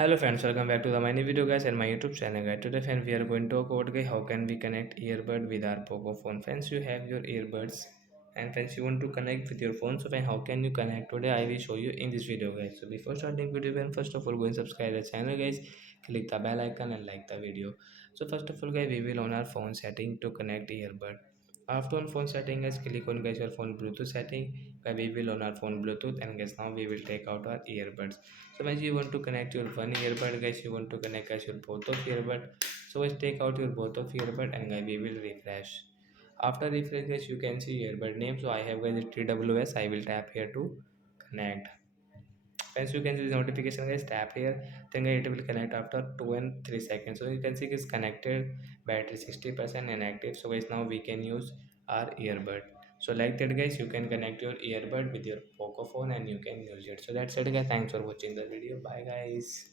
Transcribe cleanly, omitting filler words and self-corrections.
Hello friends, welcome back to the my new video guys and my YouTube channel guys. Today friends we are going to talk about guys how can we connect earbud with our Poco phone. Friends, you have your earbuds and friends you want to connect with your phone. So friends, how can you connect? Today I will show you in this video guys. So before starting video, friends, first of all go and subscribe the channel guys. Click the bell icon and like the video. So first of all guys, we will on our phone setting to connect earbud. After on phone setting guys, click on guys your phone Bluetooth setting. Where we will on our phone Bluetooth and guys now we will take out our earbuds. So when you want to connect your one earbud guys, you want to connect guys your both of earbud. So guys take out your both of earbud and guys we will refresh. After refresh guys you can see earbud name. So I have guys TWS. I will tap here to connect. Once you can see the notification guys, tap here, then it will connect after 2 and 3 seconds. So you can see it's connected, battery 60% inactive. So guys now we can use our earbud. So like that guys, you can connect your earbud with your Poco phone and you can use it. So that's it guys, thanks for watching the video, bye guys.